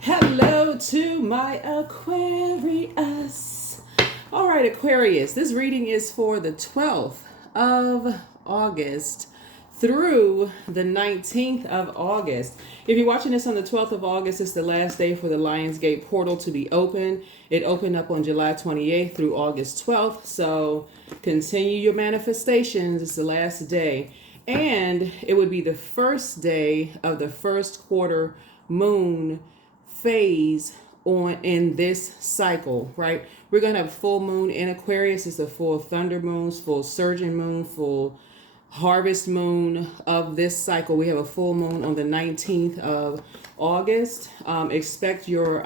Hello to my Aquarius. All right, Aquarius, this reading is for the 12th of August through the 19th of August. If you're watching this on the 12th of August, it's the last day for the Lionsgate portal to be open. It opened up on July 28th through August 12th. So continue your manifestations. It's the last day. And it would be the first day of the first quarter moon phase on in this cycle, right? We're gonna have full moon in Aquarius. It's a full thunder moons, full surging moon, full harvest moon of this cycle. We have a full moon on the 19th of August. Expect your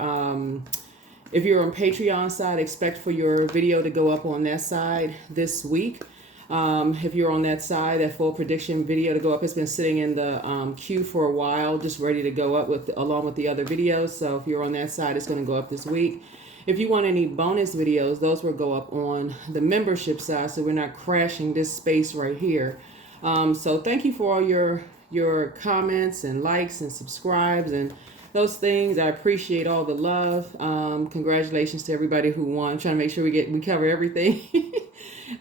if you're on Patreon side, expect for your video to go up on that side this week. If you're on that side, that full prediction video to go up, it's been sitting in the queue for a while, just ready to go up with along with the other videos. So if you're on that side, it's going to go up this week. If you want any bonus videos, those will go up on the membership side, so we're not crashing this space right here. So thank you for all your comments and likes and subscribes and those things. I appreciate all the love. Congratulations to everybody who won. I'm trying to make sure we cover everything.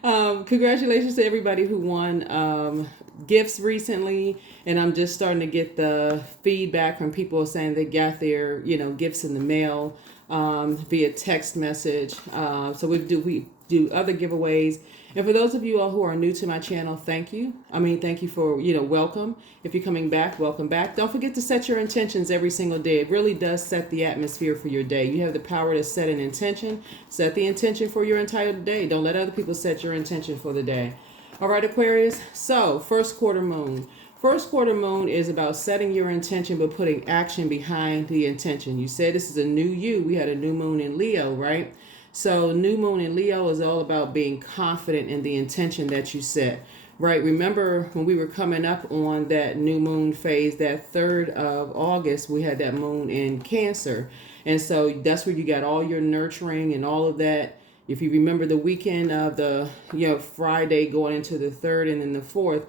Congratulations to everybody who won gifts recently, and I'm just starting to get the feedback from people saying they got their gifts in the mail via text message. So we do other giveaways. And for those of you all who are new to my channel, thank you. Thank you for, welcome. If you're coming back, welcome back. Don't forget to set your intentions every single day. It really does set the atmosphere for your day. You have the power to set an intention. Set the intention for your entire day. Don't let other people set your intention for the day. All right, Aquarius. So, first quarter moon. First quarter moon is about setting your intention but putting action behind the intention. You said this is a new you. We had a new moon in Leo, right? So new moon in Leo is all about being confident in the intention that you set, right? Remember when we were coming up on that new moon phase, that 3rd of August, we had that moon in Cancer. And so that's where you got all your nurturing and all of that. If you remember the weekend of the, Friday going into the 3rd and then the 4th,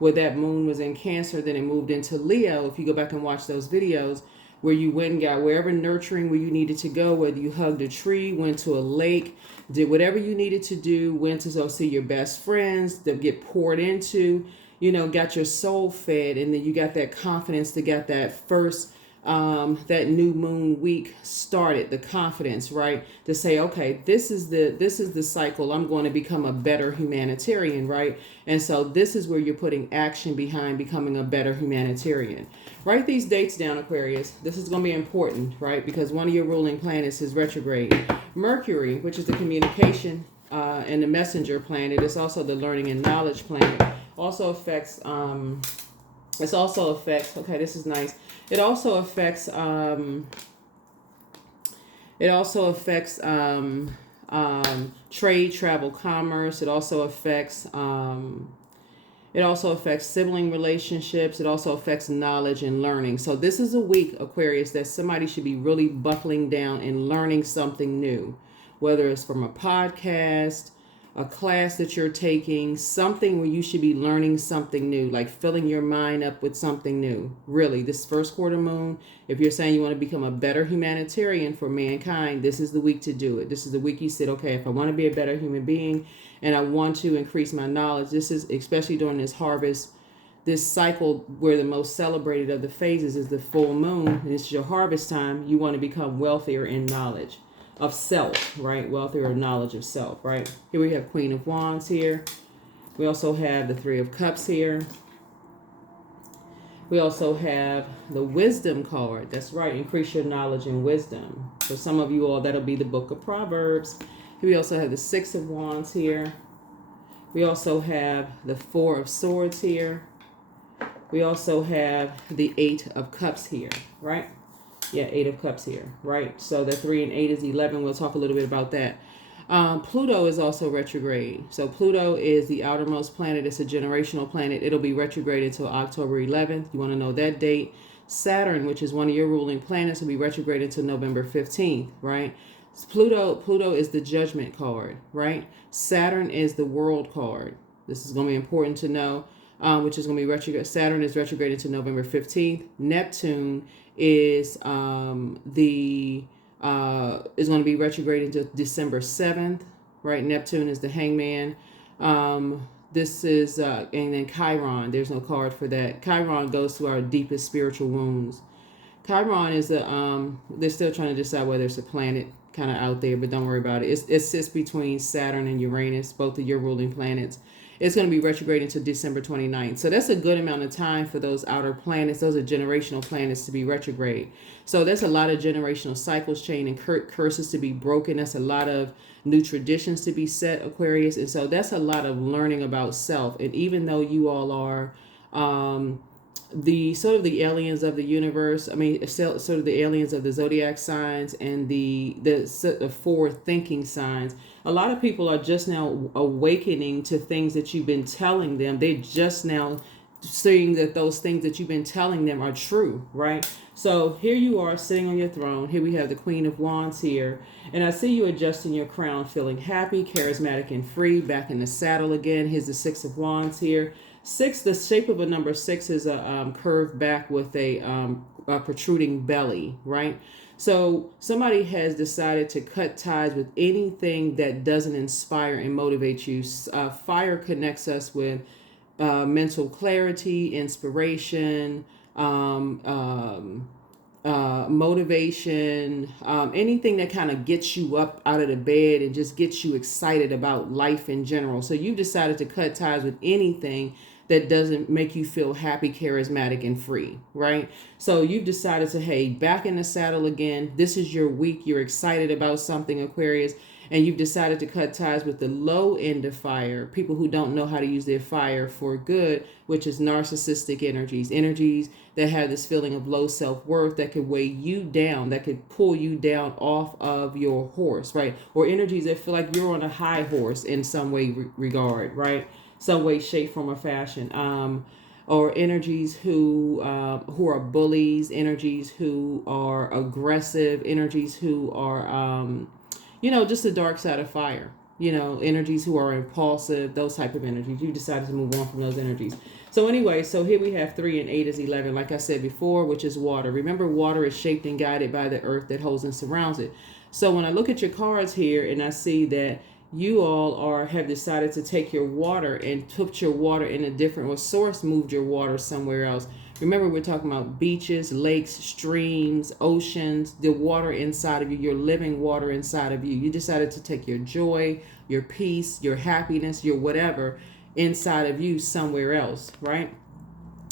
where that moon was in Cancer, then it moved into Leo. If you go back and watch those videos, where you went and got wherever nurturing where you needed to go, whether you hugged a tree, went to a lake, did whatever you needed to do, went to go see your best friends, to get poured into, got your soul fed, and then you got that confidence to get that first that new moon week started, the confidence, right, to say, okay, this is the cycle. I'm going to become a better humanitarian, right? And so this is where you're putting action behind becoming a better humanitarian. Write these dates down, Aquarius. This is going to be important, right? Because one of your ruling planets is retrograde. Mercury, which is the communication and the messenger planet, is also the learning and knowledge planet. Also affects okay, this is nice. It also affects trade, travel, commerce. It also affects sibling relationships. It also affects knowledge and learning. So this is a week, Aquarius, that somebody should be really buckling down and learning something new, whether it's from a podcast, a class that you're taking, something where you should be learning something new, like filling your mind up with something new. Really, this first quarter moon, if you're saying you want to become a better humanitarian for mankind, this is the week to do it. This is the week you said, okay, if I want to be a better human being and I want to increase my knowledge, this is especially during this harvest, this cycle where the most celebrated of the phases is the full moon, and it's your harvest time. You want to become wealthier in knowledge of self, right? Wealthier knowledge of self, right? Here we have Queen of Wands here. We also have the Three of Cups here. We also have the Wisdom card. That's right, increase your knowledge and wisdom. For some of you all, that'll be the Book of Proverbs. Here we also have the Six of Wands here. We also have the Four of Swords here. We also have the Eight of Cups here, right? Yeah, Eight of Cups here, right? So the 3 and 8 is 11. We'll talk a little bit about that. Pluto is also retrograde. So Pluto is the outermost planet. It's a generational planet. It'll be retrograde until October 11th. You want to know that date. Saturn, which is one of your ruling planets, will be retrograde until November 15th, right? Pluto is the judgment card, right? Saturn is the world card. This is going to be important to know. which is going to be retrograde. Saturn is retrograding to November 15th. Neptune is is going to be retrograding to December 7th. Right, Neptune is the hangman. This is and then Chiron. There's no card for that. Chiron goes to our deepest spiritual wounds. Chiron is they're still trying to decide whether it's a planet kind of out there, but don't worry about it. It sits between Saturn and Uranus, both of your ruling planets. It's going to be retrograding to December 29th. So that's a good amount of time for those outer planets. Those are generational planets to be retrograde. So that's a lot of generational cycles, chain, and curses to be broken. That's a lot of new traditions to be set, Aquarius. And so that's a lot of learning about self. And even though you all are the sort of the aliens of the universe, sort of the aliens of the zodiac signs and the forward thinking signs, a lot of people are just now awakening to things that you've been telling them. They're just now seeing that those things that you've been telling them are true, right? So here you are sitting on your throne. Here we have the Queen of Wands here. And I see you adjusting your crown, feeling happy, charismatic, and free, back in the saddle again. Here's the Six of Wands here. Six, the shape of a number six is a curved back with a protruding belly, right? So somebody has decided to cut ties with anything that doesn't inspire and motivate you. Fire connects us with mental clarity, inspiration, motivation, anything that kind of gets you up out of the bed and just gets you excited about life in general. So you've decided to cut ties with anything that doesn't make you feel happy, charismatic, and free, right? So you've decided to, hey, back in the saddle again. This is your week. You're excited about something, Aquarius, and you've decided to cut ties with the low end of fire, people who don't know how to use their fire for good, which is narcissistic energies that have this feeling of low self-worth, that could weigh you down, that could pull you down off of your horse, right? Or energies that feel like you're on a high horse in some way regard, right? Some way, shape, form, or fashion. Or energies who are bullies, energies who are aggressive, energies who are just the dark side of fire. Energies who are impulsive, those type of energies. You decided to move on from those energies. So anyway, so here we have 3 and 8 is 11, like I said before, which is water. Remember, water is shaped and guided by the earth that holds and surrounds it. So when I look at your cards here and I see that you all have decided to take your water and put your water in a different, or source moved your water somewhere else. Remember, we're talking about beaches, lakes, streams, oceans, the water inside of you, your living water inside of you. You decided to take your joy, your peace, your happiness, your whatever inside of you somewhere else, right?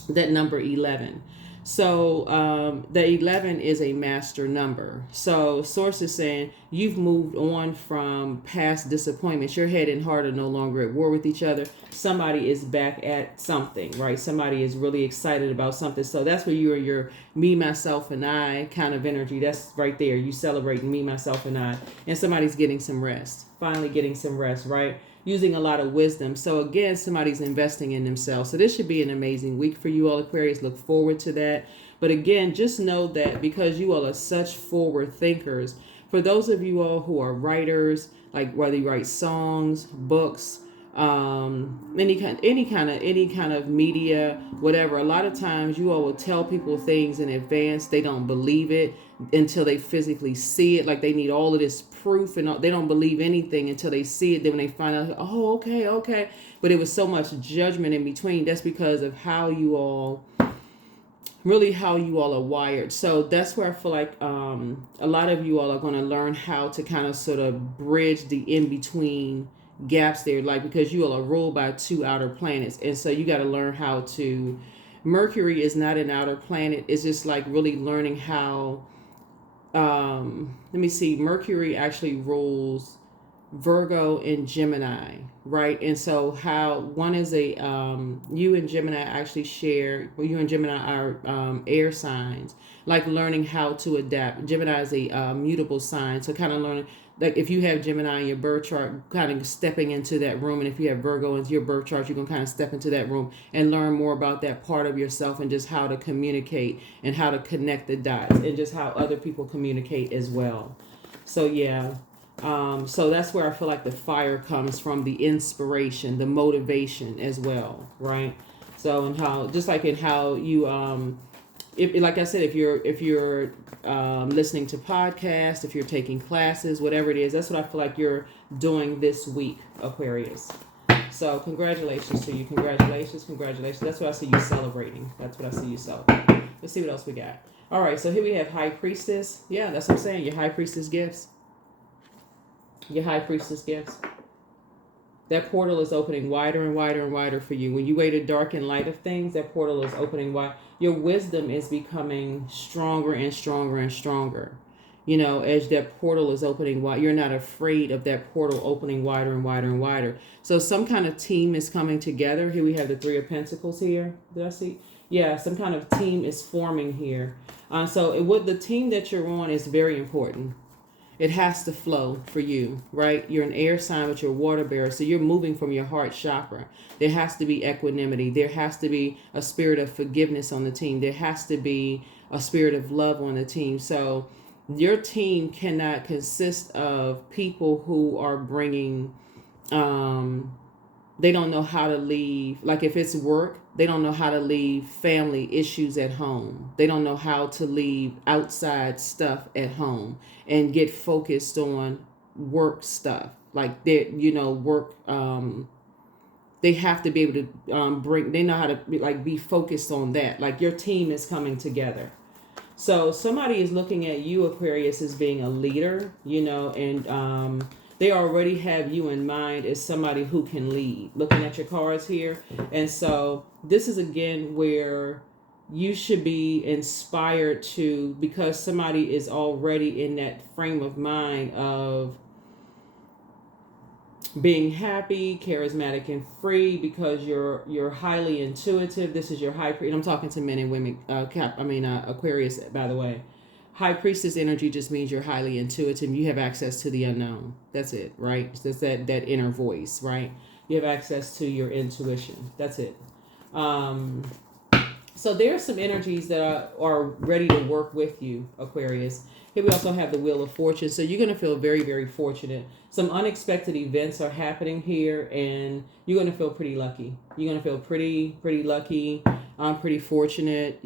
That number 11. So the 11 is a master number. So source is saying you've moved on from past disappointments. Your head and heart are no longer at war with each other. Somebody is back at something, right? Somebody is really excited about something. So that's where you are your me, myself, and I kind of energy. That's right there. You celebrating me, myself, and I. And somebody's getting some rest. Finally getting some rest, right? Using a lot of wisdom. So again, somebody's investing in themselves. So this should be an amazing week for you all, Aquarius. Look forward to that. But again, just know that because you all are such forward thinkers, for those of you all who are writers, like whether you write songs, books, any kind of media, whatever, a lot of times you all will tell people things in advance. They don't believe it until they physically see it. Like they need all of this proof, and they don't believe anything until they see it. Then when they find out, oh, okay, but it was so much judgment in between. That's because of how you all are wired. So that's where I feel like a lot of you all are going to learn how to kind of sort of bridge the in-between gaps there, like because you all are ruled by 2 outer planets, and so you got to learn how to. Mercury is not an outer planet. It's just like really learning how. Let me see. Mercury actually rules Virgo and Gemini, right? And so how one is a you and Gemini actually share. Well, you and Gemini are air signs. Like learning how to adapt. Gemini is a mutable sign, so kind of learning. Like if you have Gemini in your birth chart, kind of stepping into that room, and if you have Virgo in your birth chart, you can kind of step into that room and learn more about that part of yourself and just how to communicate and how to connect the dots and just how other people communicate as well. So yeah, so that's where I feel like the fire comes from, the inspiration, the motivation as well, right? So, and how, just like in how you, if, like I said, if you're listening to podcasts, if you're taking classes, whatever it is, that's what I feel like you're doing this week, Aquarius. So congratulations to you. Congratulations, congratulations. That's what I see you celebrating. That's what I see you celebrating. Let's see what else we got. All right, so here we have High Priestess. Yeah, that's what I'm saying. Your High Priestess gifts. Your High Priestess gifts. That portal is opening wider and wider and wider for you. When you weigh the dark and light of things, that portal is opening wide. Your wisdom is becoming stronger and stronger and stronger. You know, as that portal is opening wide, you're not afraid of that portal opening wider and wider and wider. So some kind of team is coming together. Here we have the Three of Pentacles here. Did I see? Yeah, some kind of team is forming here. The team that you're on is very important. It has to flow for you, right? You're an air sign, but you're a water bearer. So you're moving from your heart chakra. There has to be equanimity. There has to be a spirit of forgiveness on the team. There has to be a spirit of love on the team. So your team cannot consist of people who are bringing, they don't know how to leave. Like if it's work, they don't know how to leave family issues at home. They don't know how to leave outside stuff at home and get focused on work stuff. Like they, work. They have to be able to they know how to be focused on that. Like your team is coming together. So somebody is looking at you, Aquarius, as being a leader, and they already have you in mind as somebody who can lead. Looking at your cards here. And so this is, again, where you should be inspired to, because somebody is already in that frame of mind of being happy, charismatic, and free, because you're highly intuitive. This is your high priest. I'm talking to men and women. Aquarius, by the way. High priestess energy just means you're highly intuitive. You have access to the unknown. That's it, right? It's just that inner voice, right? You have access to your intuition. That's it. So there are some energies that are ready to work with you, Aquarius. Here we also have the Wheel of Fortune. So you're going to feel very, very fortunate. Some unexpected events are happening here, and you're going to feel pretty lucky. You're going to feel pretty, pretty lucky. Pretty fortunate,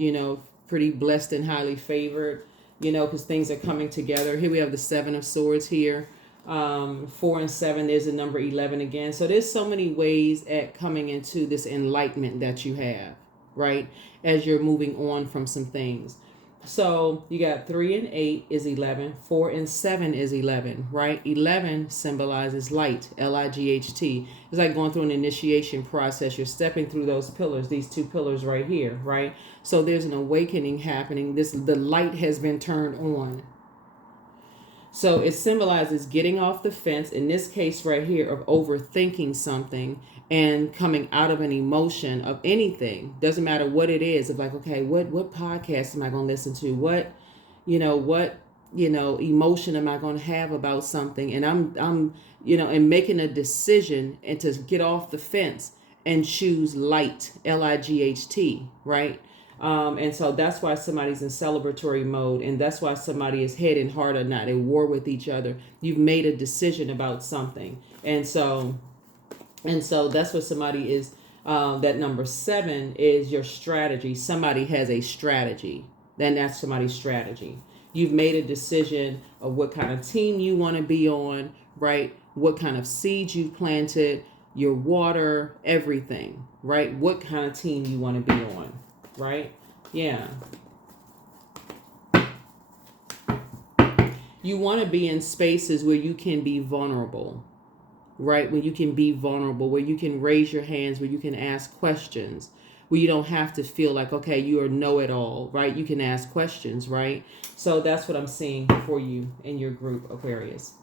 pretty blessed and highly favored, because things are coming together. Here we have the Seven of Swords here. 4 and 7, there's the number 11 again. So there's so many ways at coming into this enlightenment that you have, right? As you're moving on from some things. So you got 3 and 8 is 11. 4 and 7 is 11, right? 11 symbolizes light, Light. It's like going through an initiation process. You're stepping through those pillars, these two pillars right here, right? So there's an awakening happening. The light has been turned on. So it symbolizes getting off the fence, in this case right here, of overthinking something and coming out of an emotion of anything. Doesn't matter what it is. Of like, okay, what podcast am I going to listen to? What emotion am I going to have about something? And I'm and making a decision and to get off the fence and choose light, Light, right? And so that's why somebody's in celebratory mode, and that's why somebody is head and heart are not at war with each other. You've made a decision about something, and so that's what somebody is. That number 7 is your strategy. Somebody has a strategy. Then that's somebody's strategy. You've made a decision of what kind of team you want to be on, right? What kind of seeds you've planted, your water, everything, right? What kind of team you want to be on. Right? Yeah. You want to be in spaces where you can be vulnerable, right? Where you can be vulnerable, where you can raise your hands, where you can ask questions, where you don't have to feel like, okay, you are know-it-all, right? You can ask questions, right? So that's what I'm seeing for you in your group, Aquarius.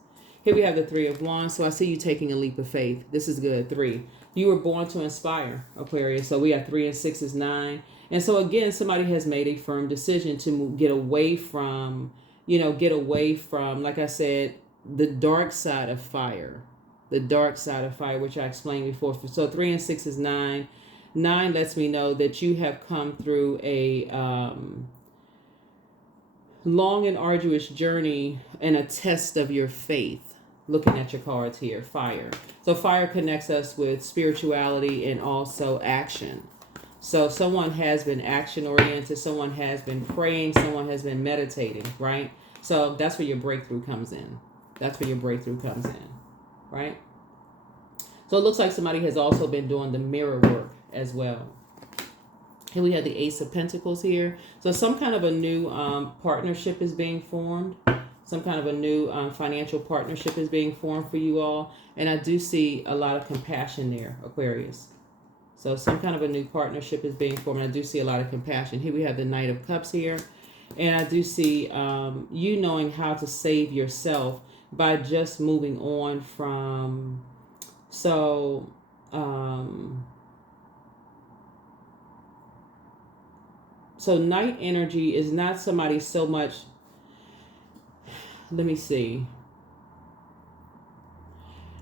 Here we have the 3 of Wands. So I see you taking a leap of faith. This is good. 3. You were born to inspire, Aquarius. So we have 3 and 6 is 9. And so again, somebody has made a firm decision to get away from, like I said, the dark side of fire. The dark side of fire, which I explained before. So 3 and 6 is 9. 9 lets me know that you have come through a long and arduous journey and a test of your faith. Looking at your cards here, fire. So fire connects us with spirituality and also action. So someone has been action oriented, someone has been praying, someone has been meditating, right? So that's where your breakthrough comes in. That's where your breakthrough comes in, right? So it looks like somebody has also been doing the mirror work as well. Here we have the Ace of Pentacles here. So some kind of a new partnership is being formed. Some kind of a new financial partnership is being formed for you all. And I do see a lot of compassion there, Aquarius. So some kind of a new partnership is being formed. I do see a lot of compassion. Here we have the Knight of Cups here. And I do see you knowing how to save yourself by just moving on from... So night energy is not somebody so much... Let me see.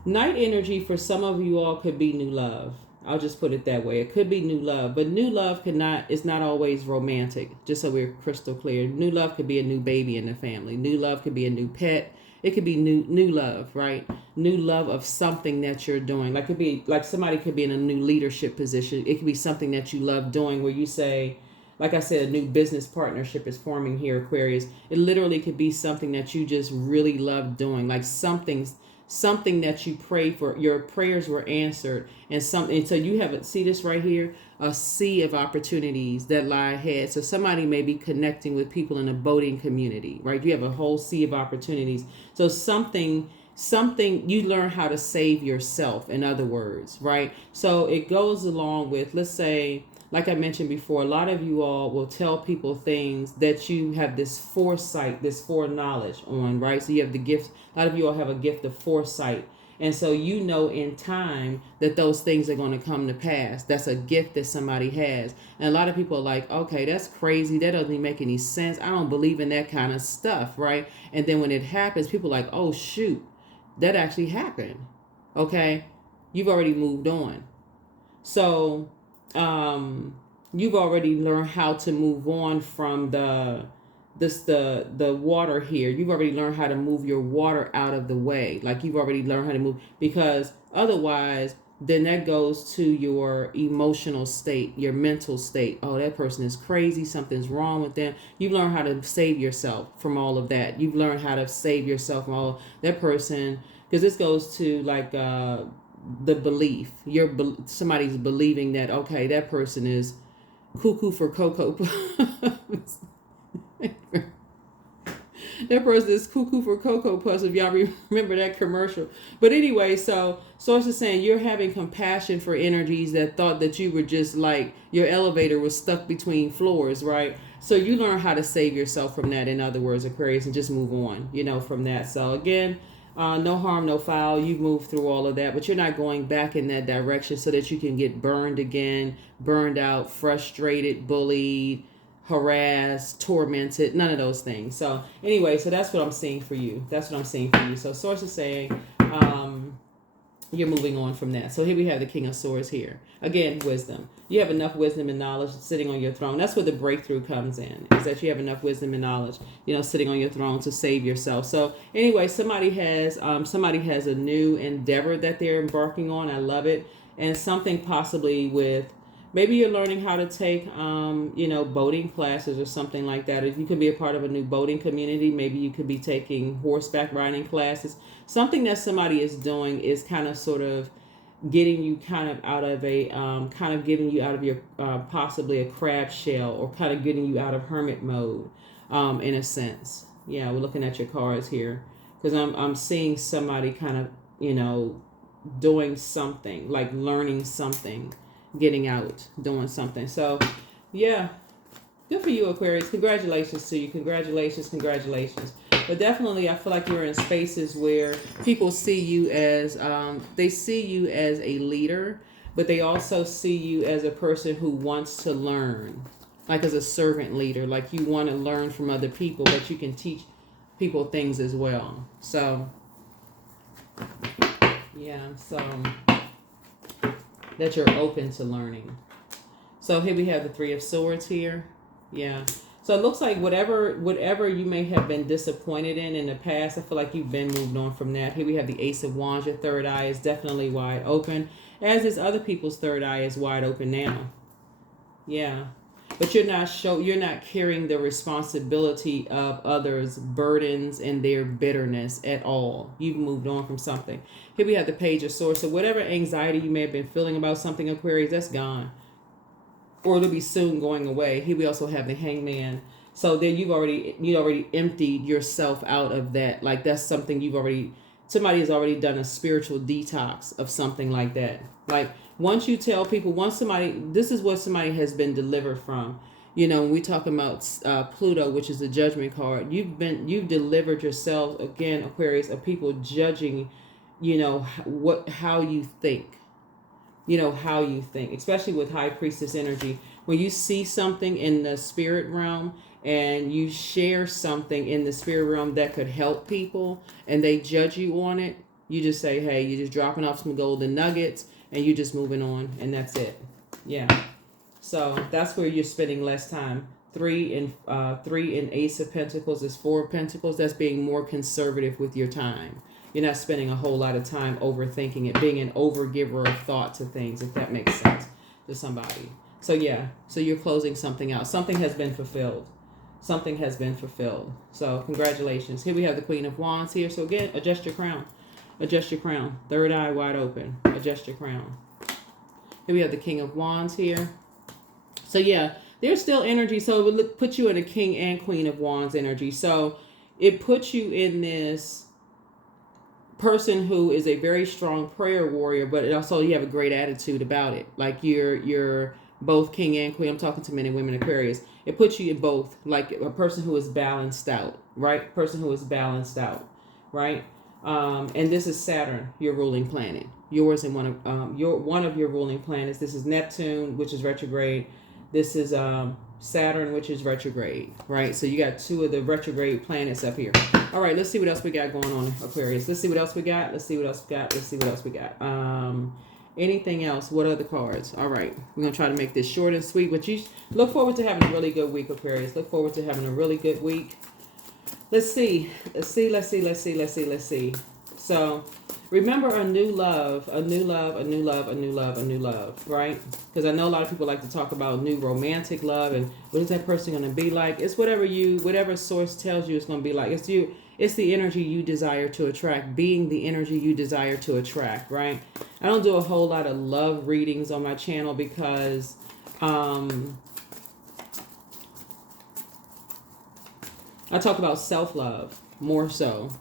Night energy for some of you all could be new love. I'll just put it that way. It could be new love, but new love is not always romantic. Just so we're crystal clear. New love could be a new baby in the family. New love could be a new pet. It could be new love, right? New love of something that you're doing. Like, it could be like somebody could be in a new leadership position. It could be something that you love doing where you say, like I said, a new business partnership is forming here, Aquarius. It literally could be something that you just really love doing, like something that you pray for. Your prayers were answered, and so you have see this right here, a sea of opportunities that lie ahead. So somebody may be connecting with people in a boating community, right? You have a whole sea of opportunities. So something you learn how to save yourself, in other words, right? So it goes along with, let's say, like I mentioned before, a lot of you all will tell people things that you have this foresight, this foreknowledge on, right? So you have the gift. A lot of you all have a gift of foresight. And so you know in time that those things are going to come to pass. That's a gift that somebody has. And a lot of people are like, okay, that's crazy. That doesn't even make any sense. I don't believe in that kind of stuff, right? And then when it happens, people are like, oh, shoot, that actually happened. Okay? You've already moved on. So... you've already learned how to move on from the water here. You've already learned how to move your water out of the way. Like, you've already learned how to move, because otherwise then that goes to your emotional state, your mental state. Oh, that person is crazy. Something's wrong with them. You've learned how to save yourself from all of that. You've learned how to save yourself from all that person, because this goes to like, the belief. Somebody's believing that, okay, that person is cuckoo for cocoa. That person is cuckoo for Cocoa Puffs, if y'all remember that commercial. But anyway, so it's just saying you're having compassion for energies that thought that you were just like your elevator was stuck between floors, right? So you learn how to save yourself from that, in other words, Aquarius, and just move on, from that. So again, no harm, no foul. You've moved through all of that, but you're not going back in that direction so that you can get burned again, burned out, frustrated, bullied, harassed, tormented, none of those things. So anyway, so that's what I'm seeing for you. So Source is saying you're moving on from that. So here we have the King of Swords here. Again, wisdom. You have enough wisdom and knowledge sitting on your throne. That's where the breakthrough comes in, is that you have enough wisdom and knowledge, sitting on your throne to save yourself. So anyway, somebody has a new endeavor that they're embarking on. I love it. And something possibly with, maybe you're learning how to take, boating classes or something like that. If you could be a part of a new boating community, maybe you could be taking horseback riding classes. Something that somebody is doing is kind of sort of getting you out of your possibly a crab shell, or kind of getting you out of hermit mode, in a sense. Yeah, we're looking at your cards here, because I'm seeing somebody kind of, doing something, like learning something, getting out, doing something. So yeah, good for you, Aquarius. Congratulations to you. Congratulations. But definitely, I feel like you're in spaces where people see you as they see you as a leader, but they also see you as a person who wants to learn, like as a servant leader. Like, you want to learn from other people, but you can teach people things as well. So yeah, so that you're open to learning. So here we have the Three of Swords here. Yeah. So it looks like whatever you may have been disappointed in the past, I feel like you've been moved on from that. Here we have the Ace of Wands. Your third eye is definitely wide open, as is other people's third eye is wide open now. Yeah. But you're not carrying the responsibility of others' burdens and their bitterness at all. You've moved on from something. Here we have the Page of Swords. So whatever anxiety you may have been feeling about something, Aquarius, that's gone. Or it'll be soon going away. Here we also have the Hangman. So then you already emptied yourself out of that. Like that's something somebody has already done a spiritual detox of something like that. Like once you tell people, this is what somebody has been delivered from. When we talk about Pluto, which is the Judgment card, you've delivered yourself again, Aquarius, of people judging, how you think. How you think, especially with High Priestess energy. When you see something in the spirit realm and you share something in the spirit realm that could help people and they judge you on it, you just say, hey, you're just dropping off some golden nuggets and you're just moving on, and that's it. Yeah. So that's where you're spending less time. Three and Ace of Pentacles is Four of Pentacles. That's being more conservative with your time. You're not spending a whole lot of time overthinking it, being an overgiver of thought to things, if that makes sense to somebody. So yeah, so you're closing something out. Something has been fulfilled. Something has been fulfilled. So congratulations. Here we have the Queen of Wands here. So again, adjust your crown. Adjust your crown. Third eye wide open. Adjust your crown. Here we have the King of Wands here. So yeah, there's still energy. So it would put you in a King and Queen of Wands energy. So it puts you in this person who is a very strong prayer warrior, but it also you have a great attitude about it. Like you're both King and Queen. I'm talking to men and women Aquarius. It puts you in both, like a person who is balanced out, right? Person who is balanced out, right? And this is Saturn, your ruling planet. Yours and one of your ruling planets. This is Neptune, which is retrograde. This is Saturn, which is retrograde, right? So you got two of the retrograde planets up here. All right, let's see what else we got going on, Aquarius. Let's see what else we got. Anything else? What other cards? All right, we're going to try to make this short and sweet, but you look forward to having a really good week, Aquarius. Look forward to having a really good week. Let's see. So remember a new love, right? Because I know a lot of people like to talk about new romantic love and what is that person going to be like? It's whatever source tells you it's going to be like. It's the energy you desire to attract, being the energy you desire to attract, right? I don't do a whole lot of love readings on my channel because I talk about self-love more so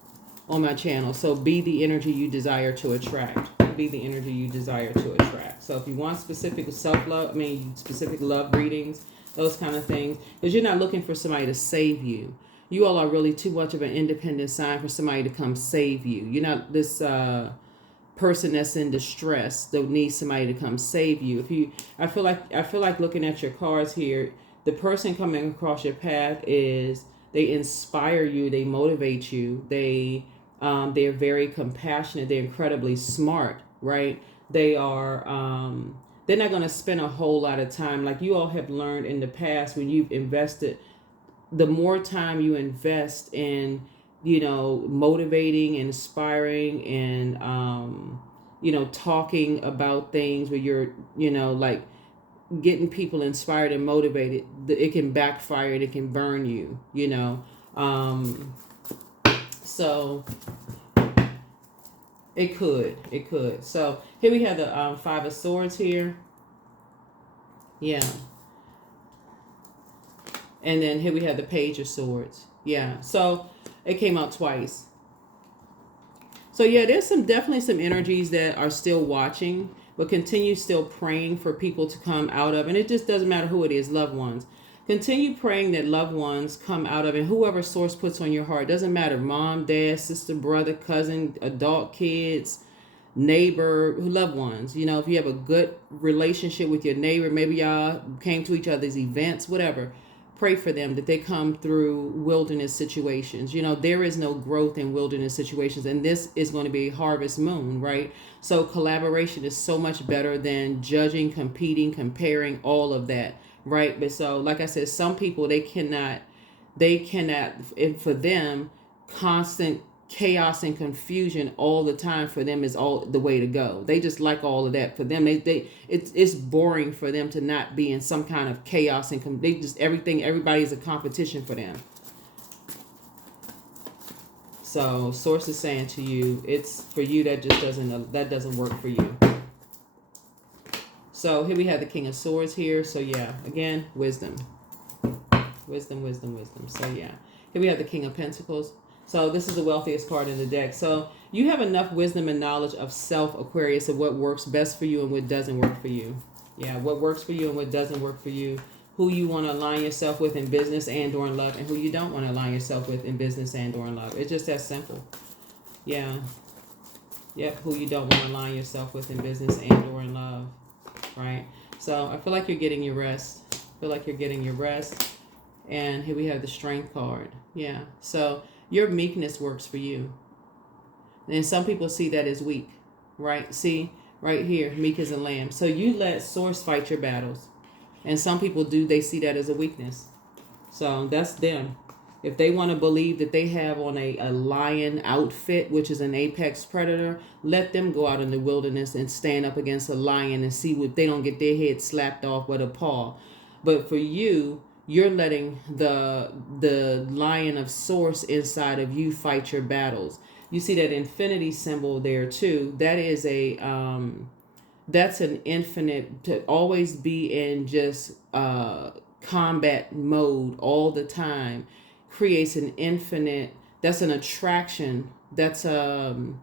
on my channel. So be the energy you desire to attract. Be the energy you desire to attract. So if you want specific self-love, specific love readings, those kind of things, because you're not looking for somebody to save you. You all are really too much of an independent sign for somebody to come save you. You're not this person that's in distress that needs somebody to come save you. I feel like looking at your cards here, the person coming across your path they inspire you, they motivate you, they're very compassionate, they're incredibly smart, right? They're not going to spend a whole lot of time, like you all have learned in the past when you've invested. The more time you invest in, motivating, inspiring, and talking about things where you're, like getting people inspired and motivated, it can backfire and it can burn you, so it could. So here we have the Five of Swords here. Yeah. And then here we have the Page of Swords. Yeah. So it came out twice. So yeah, there's definitely some energies that are still watching, but continue still praying for people to come out of. And it just doesn't matter who it is, loved ones. Continue praying that loved ones come out of, and whoever source puts on your heart, doesn't matter, mom, dad, sister, brother, cousin, adult kids, neighbor, loved ones. If you have a good relationship with your neighbor, maybe y'all came to each other's events, whatever. Pray for them that they come through wilderness situations. There is no growth in wilderness situations, and this is going to be harvest moon, right? So collaboration is so much better than judging, competing, comparing, all of that, right? But so, like I said, some people, they cannot, and for them, constant chaos and confusion all the time for them is all the way to go. They just like all of that. For them, it's boring for them to not be in some kind of chaos and they just everybody is a competition for them. So source is saying to you, it's for you that just doesn't work for you. So here we have the King of Swords here. So yeah, again, wisdom. So yeah, here we have the King of Pentacles. So this is the wealthiest card in the deck. So you have enough wisdom and knowledge of self, Aquarius, of what works best for you and what doesn't work for you. Yeah, what works for you and what doesn't work for you. Who you want to align yourself with in business and or in love, and who you don't want to align yourself with in business and or in love. It's just that simple. Yeah. Yep, who you don't want to align yourself with in business and or in love. Right? So I feel like you're getting your rest. And here we have the Strength card. Yeah. So your meekness works for you. And some people see that as weak. Right? See? Right here, meek as a lamb. So you let source fight your battles. And some people do, they see that as a weakness. So that's them. If they want to believe that they have on a lion outfit, which is an apex predator, let them go out in the wilderness and stand up against a lion and see if they don't get their head slapped off with a paw. But for you, you're letting the lion of source inside of you fight your battles. You see that infinity symbol there too. That is that's an infinite, to always be in just combat mode all the time creates an infinite, that's an attraction. That's an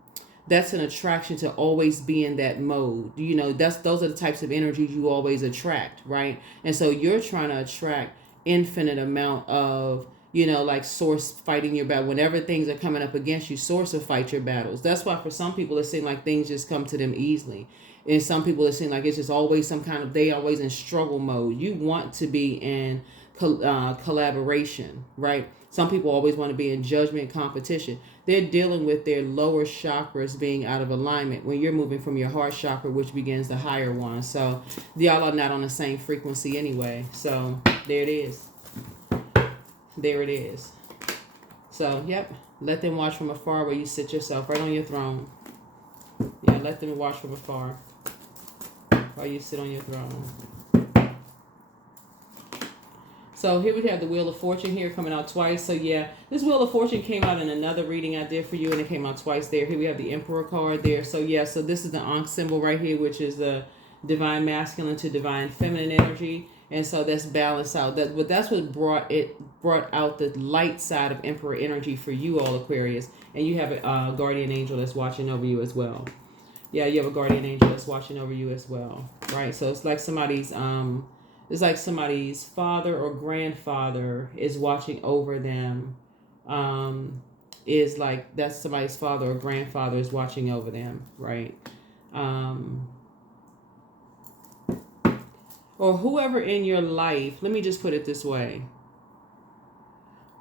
attraction to always be in that mode. You know, those are the types of energies you always attract, right? And so you're trying to attract infinite amount of, like source fighting your battle. Whenever things are coming up against you, source will fight your battles. That's why for some people it seems like things just come to them easily. And some people it seems like it's just always some kind of, they always in struggle mode. You want to be in collaboration, right? Some people always want to be in judgment competition. They're dealing with their lower chakras being out of alignment when you're moving from your heart chakra, which begins the higher one. So y'all are not on the same frequency anyway. So there it is. So, yep. Let them watch from afar where you sit yourself right on your throne. Yeah, let them watch from afar while you sit on your throne. So here we have the Wheel of Fortune here coming out twice. So yeah, this Wheel of Fortune came out in another reading I did for you, and it came out twice there. Here we have the Emperor card there. So yeah, so this is the Ankh symbol right here, which is the divine masculine to divine feminine energy. And so that's balanced out. That's what brought out the light side of Emperor energy for you all, Aquarius. And you have a guardian angel that's watching over you as well. Yeah, you have a guardian angel that's watching over you as well. Right? So it's like somebody's father or grandfather is watching over them. Is like that's somebody's father or grandfather is watching over them, right? Or whoever in your life, let me just put it this way.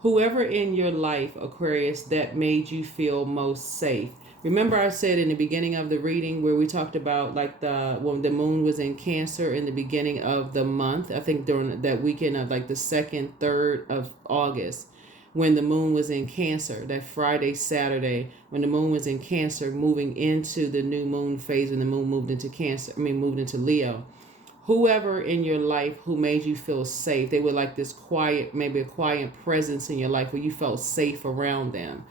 Whoever in your life, Aquarius, that made you feel most safe. Remember I said in the beginning of the reading where we talked about like when the moon was in Cancer in the beginning of the month, I think during that weekend of like the 2nd, 3rd of August, when the moon was in Cancer, that Friday, Saturday, when the moon was in Cancer, moving into the new moon phase when the moon moved into Leo. Whoever in your life who made you feel safe, they were like this quiet, maybe a quiet presence in your life where you felt safe around them.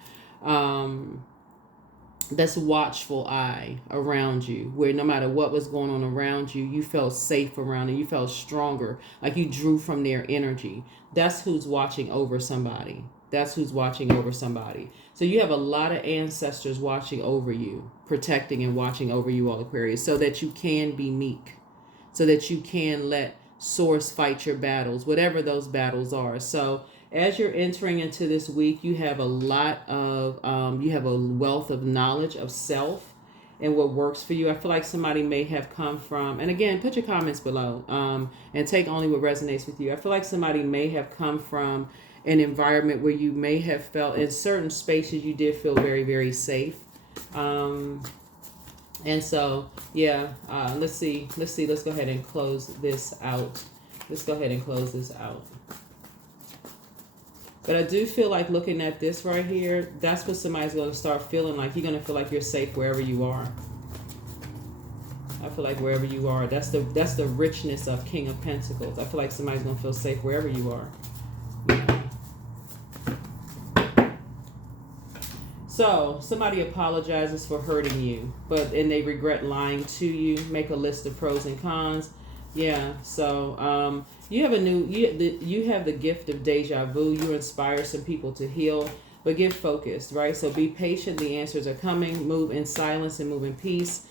That's watchful eye around you, where no matter what was going on around you, you felt safe around and you felt stronger, like you drew from their energy. That's who's watching over somebody. So you have a lot of ancestors watching over you, protecting and watching over you all, Aquarius, so that you can be meek. So that you can let source fight your battles, whatever those battles are. So as you're entering into this week, you have a lot of, you have a wealth of knowledge of self and what works for you. I feel like somebody may have come from, and again, put your comments below and take only what resonates with you. I feel like somebody may have come from an environment where you may have felt in certain spaces you did feel very, very safe. And so, yeah, let's see. Let's go ahead and close this out. But I do feel like looking at this right here, that's what somebody's going to start feeling like. You're going to feel like you're safe wherever you are. I feel like wherever you are, that's the richness of King of Pentacles. I feel like somebody's going to feel safe wherever you are. Yeah. So somebody apologizes for hurting you, and they regret lying to you. Make a list of pros and cons. Yeah. So you have you have the gift of deja vu. You inspire some people to heal, but get focused, right? So be patient. The answers are coming. Move in silence and move in peace.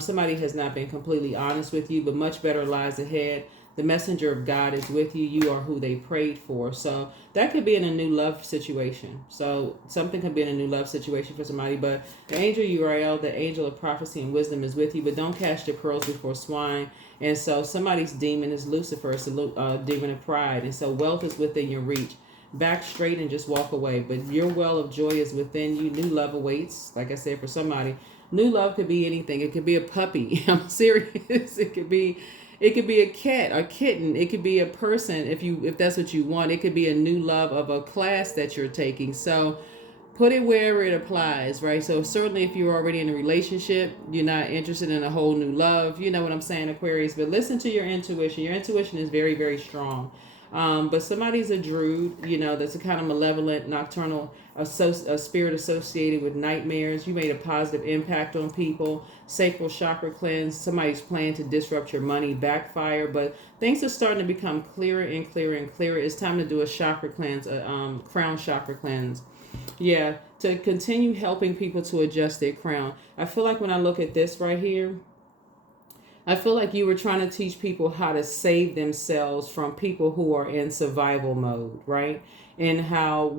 Somebody has not been completely honest with you, but much better lies ahead. The messenger of God is with you. You are who they prayed for. So that could be in a new love situation. So something could be in a new love situation for somebody. But the angel Uriel, the angel of prophecy and wisdom, is with you. But don't cast your pearls before swine. And so somebody's demon is Lucifer. It's a demon of pride. And so wealth is within your reach. Back straight and just walk away. But your well of joy is within you. New love awaits. Like I said, for somebody, new love could be anything. It could be a puppy. I'm serious. It could be a cat, a kitten. It could be a person if that's what you want. It could be a new love of a class that you're taking. So put it wherever it applies, right? So certainly if you're already in a relationship, you're not interested in a whole new love. You know what I'm saying, Aquarius? But listen to your intuition. Your intuition is very, very strong. But somebody's a druid, that's a kind of malevolent, nocturnal, a spirit associated with nightmares. You made a positive impact on people. Sacral chakra cleanse. Somebody's plan to disrupt your money backfire. But things are starting to become clearer and clearer and clearer. It's time to do a chakra cleanse, a crown chakra cleanse. Yeah, to continue helping people to adjust their crown. I feel like when I look at this right here, I feel like you were trying to teach people how to save themselves from people who are in survival mode, right? And how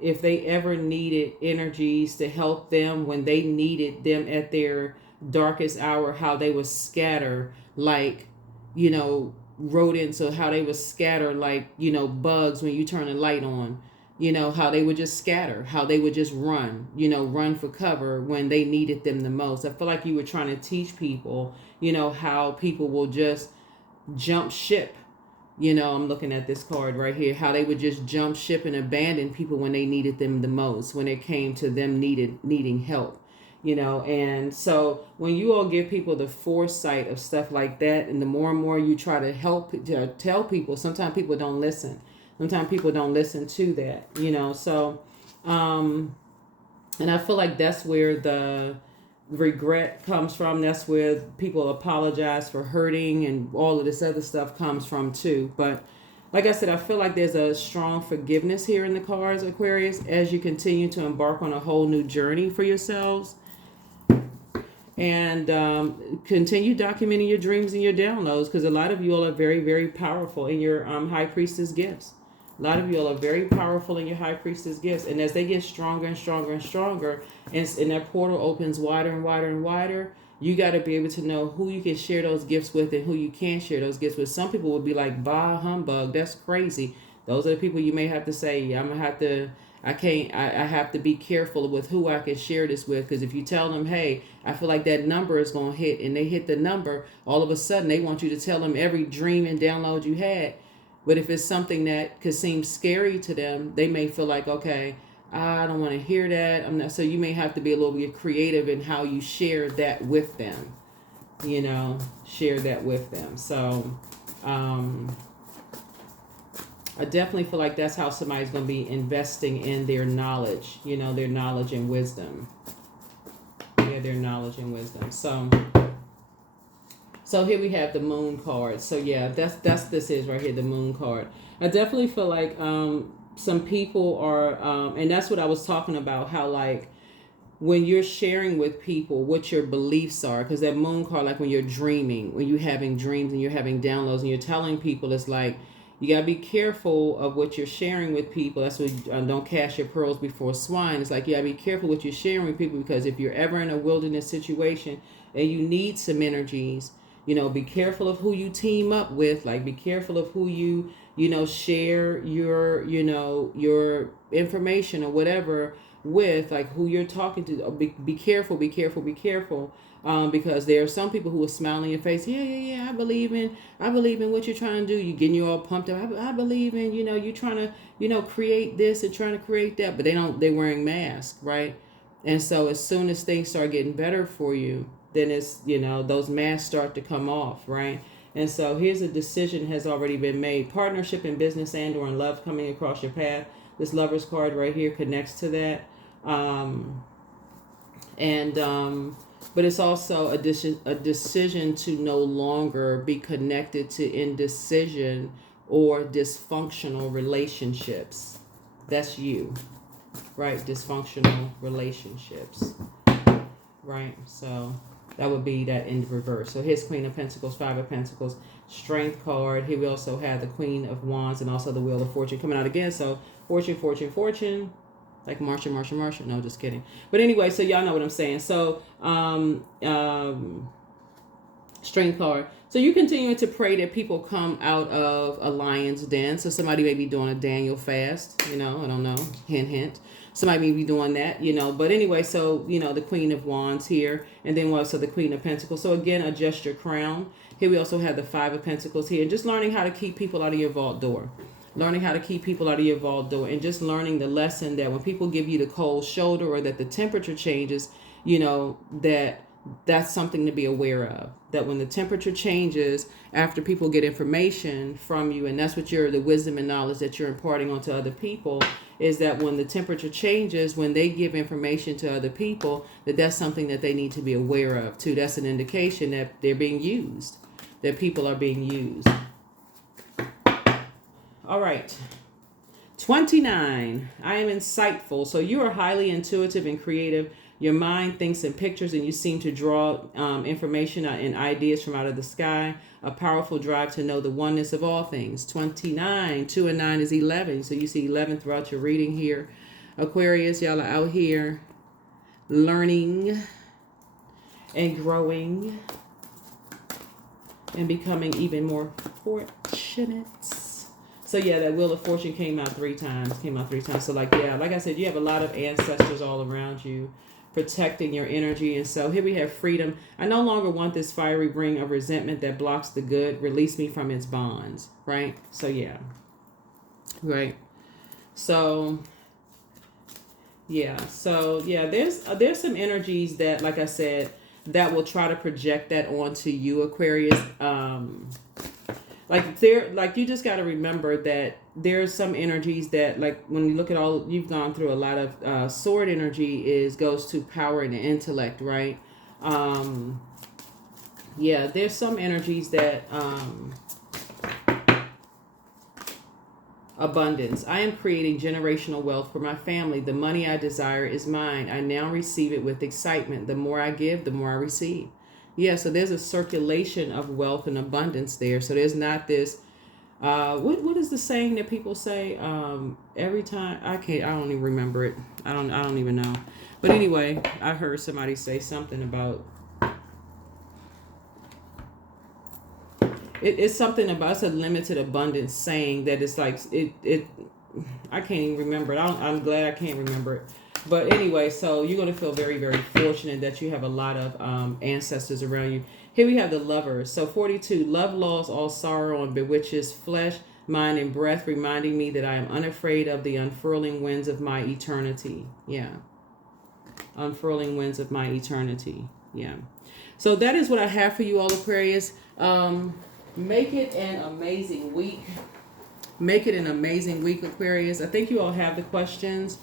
if they ever needed energies to help them, when they needed them at their darkest hour, how they would scatter like, rodents, or how they would scatter like, bugs when you turn a light on. How they would just scatter, how they would just run, run for cover when they needed them the most. I feel like you were trying to teach people, how people will just jump ship. I'm looking at this card right here, how they would just jump ship and abandon people when they needed them the most, when it came to them needing help, and so when you all give people the foresight of stuff like that, and the more and more you try to tell people, sometimes people don't listen. Sometimes people don't listen to that, so, and I feel like that's where the regret comes from. That's where people apologize for hurting, and all of this other stuff comes from too. But like I said, I feel like there's a strong forgiveness here in the cards, Aquarius, as you continue to embark on a whole new journey for yourselves. And continue documenting your dreams and your downloads, because a lot of you all are very, very powerful in your High Priestess gifts. A lot of you all are very powerful in your High Priestess gifts. And as they get stronger and stronger and stronger, and that portal opens wider and wider and wider, you got to be able to know who you can share those gifts with and who you can't share those gifts with. Some people will be like, bah, humbug, that's crazy. Those are the people you may have to say, I have to be careful with who I can share this with. Because if you tell them, hey, I feel like that number is going to hit, and they hit the number, all of a sudden they want you to tell them every dream and download you had. But if it's something that could seem scary to them, they may feel like, okay, I don't want to hear that. I'm not. So you may have to be a little bit creative in how you share that with them. Share that with them. So I definitely feel like that's how somebody's going to be investing in their knowledge. Their knowledge and wisdom. Yeah, their knowledge and wisdom. So here we have the moon card. So yeah, this is right here, the moon card. I definitely feel like some people are, and that's what I was talking about, how like when you're sharing with people what your beliefs are, because that moon card, like when you're dreaming, when you're having dreams and you're having downloads and you're telling people, it's like, you got to be careful of what you're sharing with people. That's what, don't cast your pearls before swine. It's like, you got to be careful what you're sharing with people, because if you're ever in a wilderness situation and you need some energies, be careful of who you team up with. Like, be careful of who you, share your information or whatever with, like who you're talking to. Be careful, be careful, be careful. Because there are some people who will smile in your face. Yeah, yeah, yeah. I believe in what you're trying to do. You getting you all pumped up. I believe in, you trying to, create this and trying to create that. But they're wearing masks, right? And so as soon as things start getting better for you, then it's, those masks start to come off, right? And so here's a decision has already been made. Partnership in business and or in love coming across your path. This Lover's card right here connects to that. But it's also a decision to no longer be connected to indecision or dysfunctional relationships. That's you, right? Dysfunctional relationships, right? So that would be that in reverse. So here's Queen of Pentacles, Five of Pentacles, Strength card. Here we also have the Queen of Wands and also the Wheel of Fortune coming out again. So fortune, fortune, fortune. Like Marsha. No, just kidding. But anyway, so y'all know what I'm saying. So, Strength card. So you continue to pray that people come out of a lion's den. So somebody may be doing a Daniel fast, I don't know. Hint, hint. Somebody may be doing that, But anyway, so, the Queen of Wands here. And then also the Queen of Pentacles. So again, adjust your crown. Here we also have the Five of Pentacles here. And just learning how to keep people out of your vault door. Learning how to keep people out of your vault door, and just learning the lesson that when people give you the cold shoulder or that the temperature changes, that's something to be aware of. That when the temperature changes after people get information from you, and that's what the wisdom and knowledge that you're imparting onto other people, is that when the temperature changes, when they give information to other people, that's something that they need to be aware of too. That's an indication that they're being used, that people are being used. All right. 29. I am insightful. So you are highly intuitive and creative. Your mind thinks in pictures and you seem to draw information and ideas from out of the sky. A powerful drive to know the oneness of all things. 29. 2 and 9 is 11. So you see 11 throughout your reading here. Aquarius, y'all are out here learning and growing and becoming even more fortunate. So yeah, that Wheel of Fortune came out three times. So like I said, you have a lot of ancestors all around you protecting your energy. And so here we have freedom. I no longer want this fiery ring of resentment that blocks the good. Release me from its bonds, right? So yeah. Right. So yeah. There's some energies that, like I said, that will try to project that onto you, Aquarius. You just got to remember that there's some energies that, like, when you look at all, you've gone through a lot of sword energy goes to power and intellect, right? There's some energies that, abundance. I am creating generational wealth for my family. The money I desire is mine. I now receive it with excitement. The more I give, the more I receive. Yeah, so there's a circulation of wealth and abundance there. So there's not this, what is the saying that people say every time? I don't even remember it. I don't even know. But anyway, I heard somebody say something about, it's something about, it's a limited abundance saying that it's like, I can't even remember it. I'm glad I can't remember it. But anyway, so you're going to feel very, very fortunate that you have a lot of ancestors around you. Here we have the Lovers. So 42, love lulls all sorrow and bewitches flesh, mind, and breath, reminding me that I am unafraid of the unfurling winds of my eternity. Yeah. Unfurling winds of my eternity. Yeah. So that is what I have for you all, Aquarius. Make it an amazing week. Make it an amazing week, Aquarius. I think you all have the questions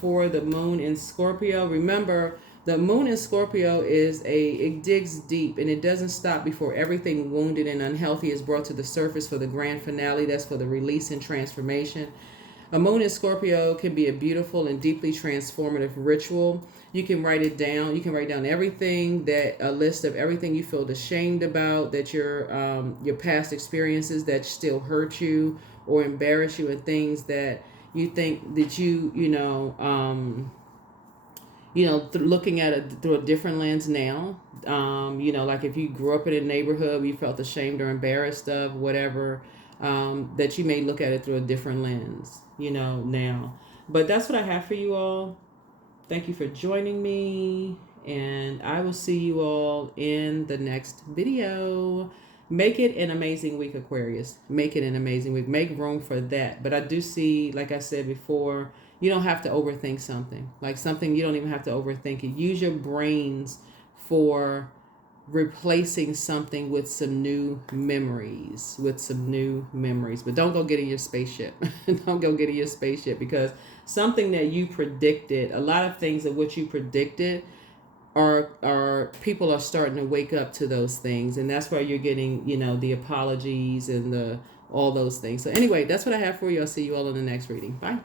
for the moon in Scorpio. Remember, the moon in Scorpio it digs deep, and it doesn't stop before everything wounded and unhealthy is brought to the surface for the grand finale. That's for the release and transformation. A moon in Scorpio can be a beautiful and deeply transformative ritual. You can write it down. You can write down a list of everything you feel ashamed about, that your past experiences that still hurt you or embarrass you, and things that you think that looking at it through a different lens now. Like if you grew up in a neighborhood where you felt ashamed or embarrassed of whatever, that you may look at it through a different lens, now. But that's what I have for you all. Thank you for joining me, and I will see you all in the next video. Make it an amazing week, Aquarius. Make it an amazing week. Make room for that. But I do see, like I said before, you don't have to overthink something. Like something you don't even have to overthink it. Use your brains for replacing something with some new memories, but don't go get in your spaceship. Don't go get in your spaceship, because something that you predicted, a lot of things of what you predicted are people are starting to wake up to those things, and that's why you're getting, the apologies and the all those things. So anyway, that's what I have for you. I'll see you all in the next reading. Bye.